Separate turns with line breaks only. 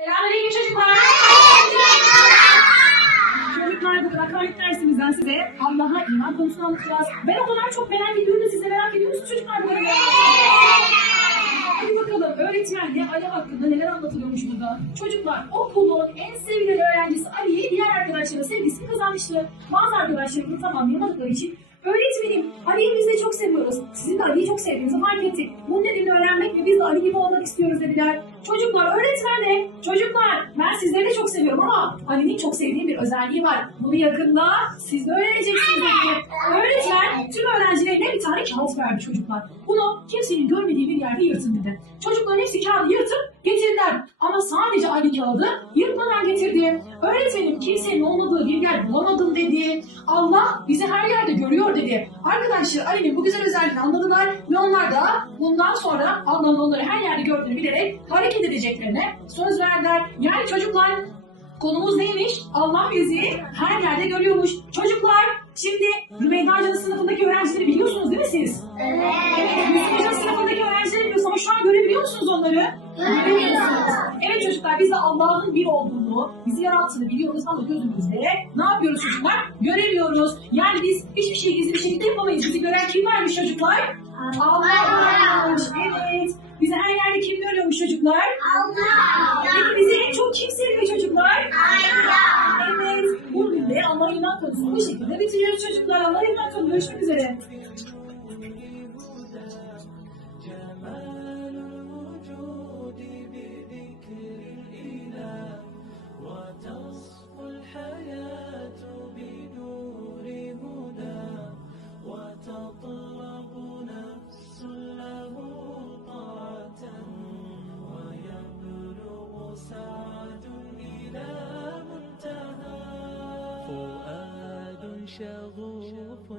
Selamünaleyküm çocuklar. Çocuklar bugün akaryük dersimizden size Allah'a iman konusunu anlatacağız. Ben o kadar çok merak ediyorum siz de merak ediyor musunuz çocuklar bu arada? Hadi bakalım öğretmenle Ali hakkında neler anlatılıyormuş burada. Çocuklar okulun en sevilen öğrencisi Ali'yi diğer arkadaşların sevgisini kazanmıştı. Bazı arkadaşları bunu tamamlayamadıkları için Öğretmenim, Ali'yi biz de çok seviyoruz. Sizin de Ali'yi çok sevdiğinizi fark ettik. Bunun nedenini öğrenmek biz de Ali gibi olmak istiyoruz dediler. Çocuklar, öğretmen de, çocuklar ben sizleri de çok seviyorum ama Ali'nin çok sevdiğim bir özelliği var. Bunu yakında siz de öğreneceksiniz dedi. Öğretmen tüm öğrencilerine bir tane kağıt verdi çocuklar. Bunu kimsenin görmediği bir yerde yırtın dedi. Çocukların hepsi kağıdı yırtıp getirdiler. Ama sadece Ali kağıdı getirdi. Öğretmenim kimsenin olmadığı bir yer bulamadım dedi. Allah bizi her yerde görüyor dedi. Arkadaşlar Ali'nin bu güzel özelliğini anladılar ve onlar da bundan sonra Allah'ın onları her yerde gördüğünü bilerek hareket edeceklerine söz verdiler. Yani çocuklar konumuz neymiş? Allah bizi her yerde görüyormuş. Çocuklar şimdi Rümeyda Hoca'nın sınıfındaki öğrencileri görebiliyor musunuz onları? Göremiyorsunuz. Evet çocuklar biz de Allah'ın bir olduğunu, bizi yarattığını biliyoruz ama gözümüzde ne yapıyoruz çocuklar? Göremiyoruz. Yani biz hiçbir şey gizli bir şekilde yapamayız. Bizi gören kim varmış çocuklar? Allah varmış. Evet. Bizi her yerde kim görüyormuş çocuklar? Peki bizi en çok kim seviyor çocuklar? Evet. Bugün de Allah'a iman konusunu bu şekilde bitiriyoruz çocuklar. Allah'a iman konusunu görüşmek üzere.
شغوف